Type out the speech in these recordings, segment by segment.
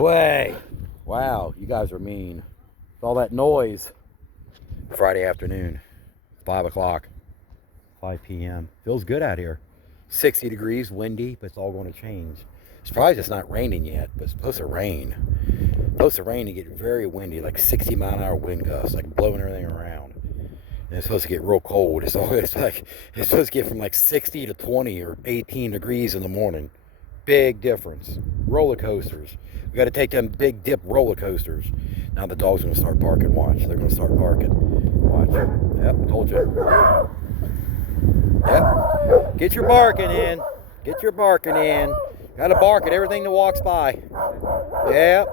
Way. Wow, you guys are mean. All that noise. Friday afternoon, 5 o'clock, 5 p.m. Feels good out here. 60 degrees, windy, but it's all going to change. Surprised it's not raining yet, but it's supposed to rain. It's supposed to rain and get very windy, like 60-mile-an-hour wind gusts, like blowing everything around. And it's supposed to get real cold. It's supposed to get from like 60 to 20 or 18 degrees in the morning. Big difference. Roller coasters. We got to take them big dip roller coasters. Now the dog's going to start barking. Watch. They're going to start barking. Watch. Yep, told you. Yep. Get your barking in. Get your barking in. Got to bark at everything that walks by. Yep.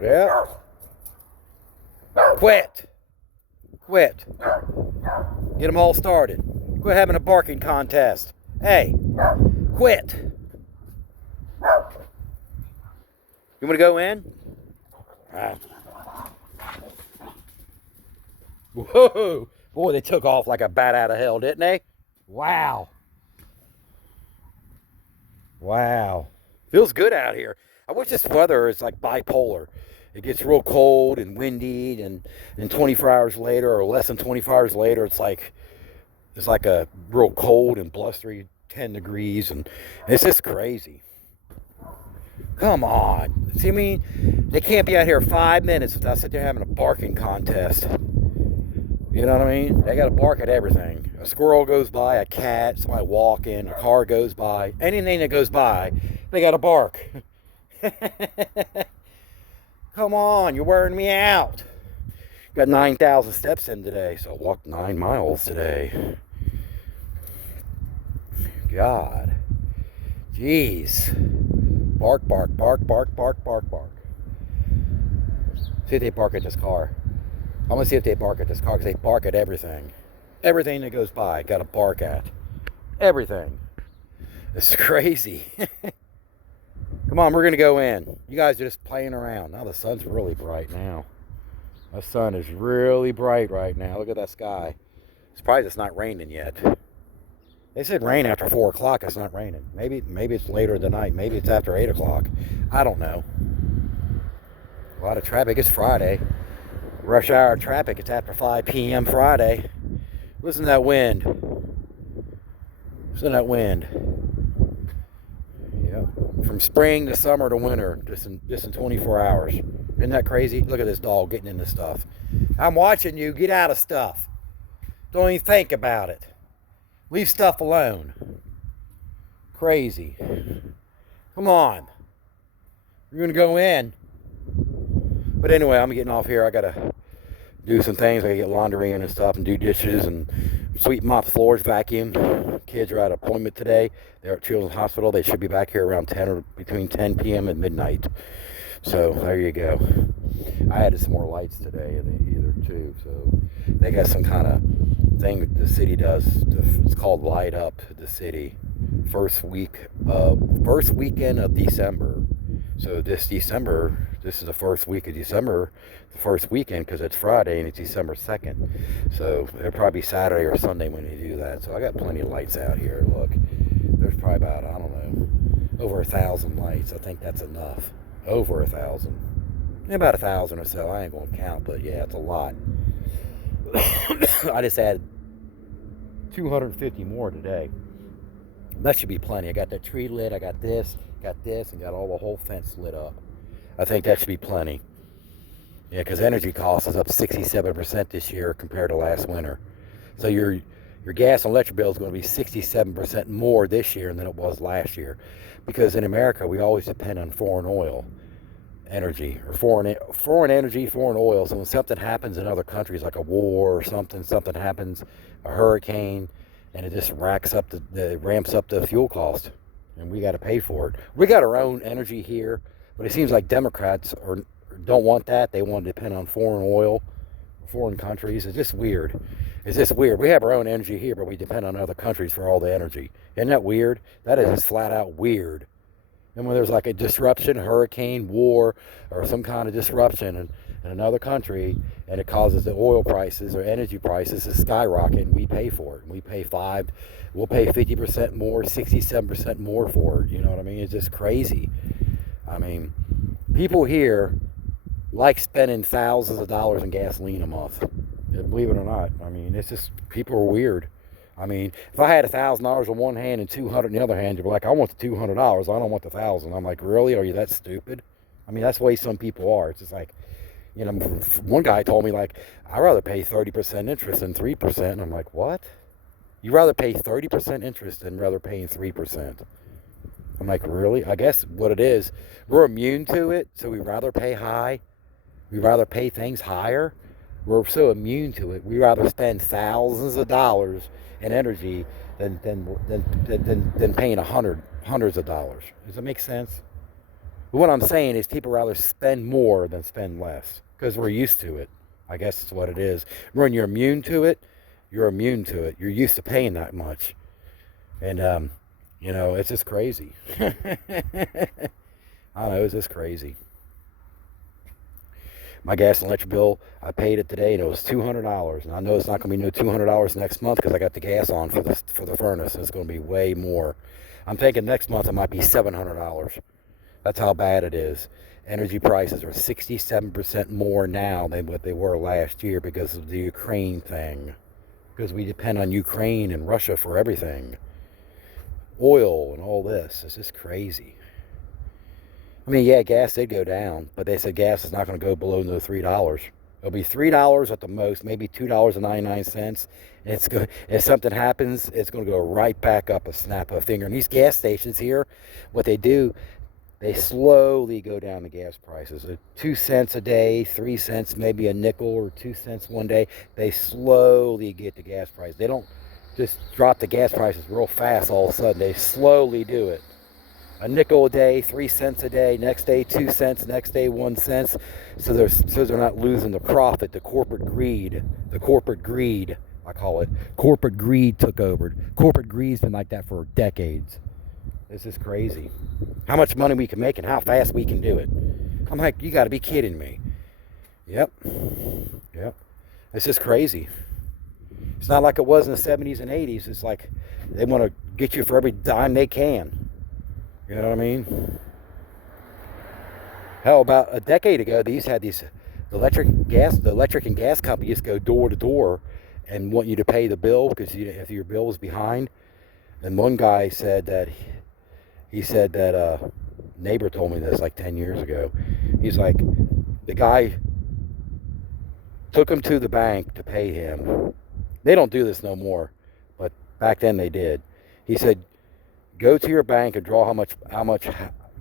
Yep. Quit. Quit. Get them all started. Quit having a barking contest. Hey, quit. You want to go in? Whoa. Boy, they took off like a bat out of hell, didn't they? Wow. Wow. Feels good out here. I wish this weather is like bipolar. It gets real cold and windy, and 24 hours later, or less than 24 hours later, it's like a real cold and blustery 10 degrees, and it's just crazy. Come on. See, I mean, they can't be out here 5 minutes without sitting there having a barking contest. You know what I mean? They got to bark at everything. A squirrel goes by, a cat, somebody walking, a car goes by, anything that goes by, they got to bark. Come on, you're wearing me out. Got 9,000 steps in today, so I walked 9 miles today. God. Jeez. Bark, bark, bark, bark, bark, bark, bark. See if they bark at this car. I'm going to see if they bark at this car, because they bark at everything. Everything that goes by, got to bark at. Everything. It's crazy. Come on, we're going to go in. You guys are just playing around. Now the sun's really bright now. The sun is really bright right now. Look at that sky. Surprised it's not raining yet. They said rain after 4 o'clock. It's not raining. Maybe it's later in the night. Maybe it's after 8 o'clock. I don't know. A lot of traffic. It's Friday. Rush hour traffic. It's after 5 p.m. Friday. Listen to that wind. Listen to that wind. Yep. From spring to summer to winter, just in 24 hours. Isn't that crazy? Look at this dog getting into stuff. I'm watching you. Get out of stuff. Don't even think about it. Leave stuff alone. Crazy. Come on. You're going to go in. But anyway, I'm getting off here. I got to do some things. I got to get laundry in and stuff and do dishes and sweep mop floors, vacuum. Kids are at an appointment today. They're at Children's Hospital. They should be back here around 10 or between 10 p.m. and midnight. So there you go. I added some more lights today either too. So they got some kind of thing that the city does. It's called Light Up the City. First weekend of December. So this December, this is the first week of December, the first weekend, because it's Friday and it's December 2nd. So it'll probably be Saturday or Sunday when they do that. So I got plenty of lights out here. Look, there's probably about, I don't know, over 1,000 lights. I think that's enough. Over 1,000. About 1,000 or so. I ain't going to count, but yeah, it's a lot. I just added 250 more today. That should be plenty. I got that tree lit. I got this, and got all the whole fence lit up. I think that should be plenty. Yeah, because energy cost is up 67% this year compared to last winter. So your gas and electric bill is going to be 67% more this year than it was last year. Because in America, we always depend on foreign oil energy, or foreign energy, foreign oil. So when something happens in other countries, like a war or something happens, a hurricane, and it just ramps up the fuel cost, and we got to pay for it. We got our own energy here, but it seems like Democrats don't want that. They want to depend on foreign oil, foreign countries. It's just weird. It's just weird. We have our own energy here, but we depend on other countries for all the energy. Isn't that weird? That is just flat out weird. And when there's like a disruption, hurricane, war, or some kind of disruption in another country, and it causes the oil prices or energy prices to skyrocket, and we pay for it. And we'll pay 50% more, 67% more for it. You know what I mean? It's just crazy. I mean, People here like spending thousands of dollars in gasoline a month. Believe it or not. I mean, it's just, people are weird. I mean, if I had $1,000 on one hand and 200 in the other hand, you'd be like, I want the $200. I don't want the 1,000. I'm like, really? Are you that stupid? I mean, that's the way some people are. It's just like, you know, one guy told me, like, I'd rather pay 30% interest than 3%. And I'm like, what? You'd rather pay 30% interest than rather paying 3%. I'm like, really? I guess what it is, we're immune to it, so we rather pay high. We rather pay things higher. We're so immune to it. We rather spend thousands of dollars in energy than paying hundreds of dollars. Does that make sense? But what I'm saying is people rather spend more than spend less because we're used to it. I guess that's what it is. When you're immune to it, you're immune to it. You're used to paying that much. And, you know, it's just crazy. I don't know, it's just crazy. My gas and electric bill, I paid it today, and it was $200. And I know it's not going to be no $200 next month because I got the gas on for the furnace. It's going to be way more. I'm thinking next month it might be $700. That's how bad it is. Energy prices are 67% more now than what they were last year because of the Ukraine thing. Because we depend on Ukraine and Russia for everything. Oil and all this. It's just crazy. I mean, yeah, gas did go down, but they said gas is not going to go below no $3. It'll be $3 at the most, maybe $2.99. And it's good. If something happens, it's going to go right back up a snap of a finger. And these gas stations here, what they do, they slowly go down the gas prices. 2 cents a day, 3 cents, maybe a nickel or 2 cents one day. They slowly get the gas price. They don't just drop the gas prices real fast all of a sudden. They slowly do it. A nickel a day, 3 cents a day, next day 2 cents, next day 1 cent. So they're not losing the profit, the corporate greed, I call it. Corporate greed took over. Corporate greed's been like that for decades. This is crazy. How much money we can make and how fast we can do it. I'm like, you got to be kidding me. Yep. It's just crazy. It's not like it was in the 70s and 80s. It's like they want to get you for every dime they can. You know what I mean? Hell, about a decade ago, the electric and gas companies go door to door and want you to pay the bill because if your bill was behind. And one guy said that neighbor told me this like 10 years ago. He's like, the guy took him to the bank to pay him. They don't do this no more, but back then they did. He said, go to your bank and draw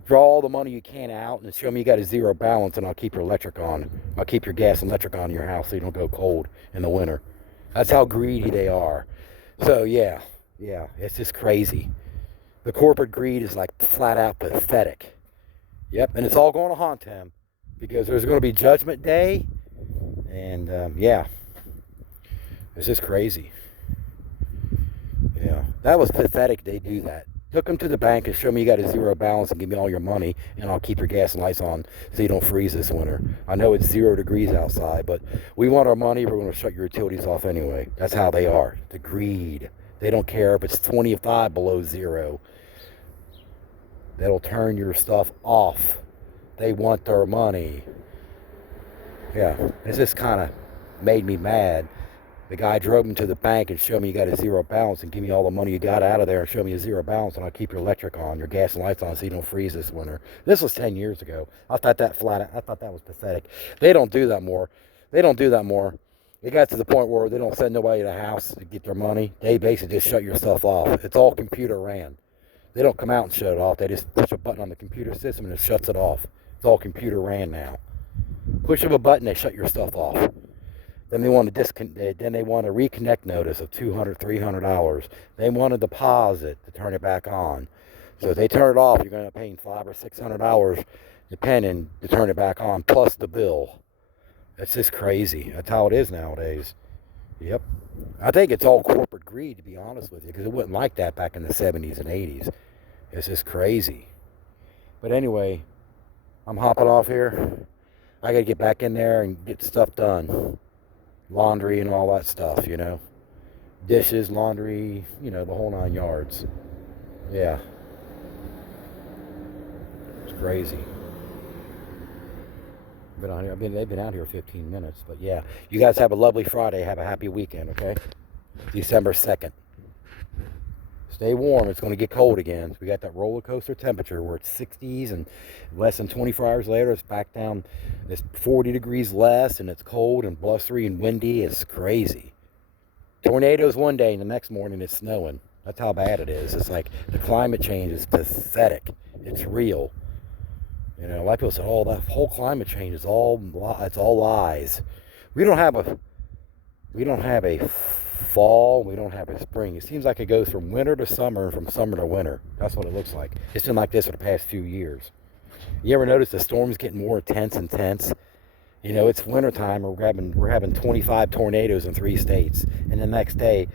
draw all the money you can out and show me you got a zero balance, and I'll keep your electric on. I'll keep your gas and electric on in your house so you don't go cold in the winter. That's how greedy they are. So yeah, it's just crazy. The corporate greed is like flat out pathetic. Yep, and it's all going to haunt them because there's going to be Judgment Day, and yeah, it's just crazy. Yeah, that was pathetic. They do that. Took them to the bank and show me you got a zero balance and give me all your money, and I'll keep your gas and lights on so you don't freeze this winter. I know it's 0 degrees outside, but we want our money. We're going to shut your utilities off anyway. That's how they are. The greed. They don't care if it's 25 below zero. They'll turn your stuff off. They want their money. Yeah, it's just kind of made me mad. The guy drove him to the bank and showed me you got a zero balance and give me all the money you got out of there and show me a zero balance, and I'll keep your electric on, your gas and lights on so you don't freeze this winter. This was 10 years ago. I thought that was pathetic. They don't do that more. It got to the point where they don't send nobody to the house to get their money. They basically just shut your stuff off. It's all computer ran. They don't come out and shut it off. They just push a button on the computer system and it shuts it off. It's all computer ran now. Push of a button, they shut your stuff off. Then they want a reconnect notice of $200, $300. They want a deposit to turn it back on. So if they turn it off, you're going to pay $500 or $600 depending to turn it back on, plus the bill. It's just crazy. That's how it is nowadays. Yep. I think it's all corporate greed, to be honest with you, because it wasn't like that back in the 70s and 80s. It's just crazy. But anyway, I'm hopping off here. I got to get back in there and get stuff done. Laundry and all that stuff, you know. Dishes, laundry, you know, the whole 9 yards. Yeah. It's crazy. been on here. They've been out here 15 minutes. But yeah, you guys have a lovely Friday. Have a happy weekend, okay? December 2nd. Stay warm. It's going to get cold again. We got that roller coaster temperature where it's 60s, and less than 24 hours later, it's back down. It's 40 degrees less, and it's cold and blustery and windy. It's crazy. Tornadoes one day, and the next morning it's snowing. That's how bad it is. It's like the climate change is pathetic. It's real. You know, a lot of people say, "Oh, that whole climate change is all lies." We don't have a fall. We don't have a spring. It seems like it goes from winter to summer and from summer to winter. That's what it looks like. It's been like this for the past few years. You ever notice the storms getting more intense and tense? You know, it's wintertime. We're having 25 tornadoes in 3 states, and the next day,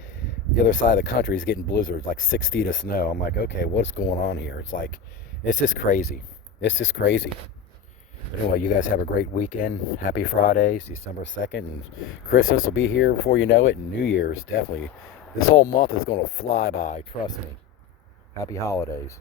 the other side of the country is getting blizzards, like 6 feet of snow. I'm like, okay, what's going on here? It's just crazy. It's just crazy. But anyway, you guys have a great weekend. Happy Fridays, December 2nd. And Christmas will be here before you know it, and New Year's, definitely. This whole month is going to fly by, trust me. Happy holidays.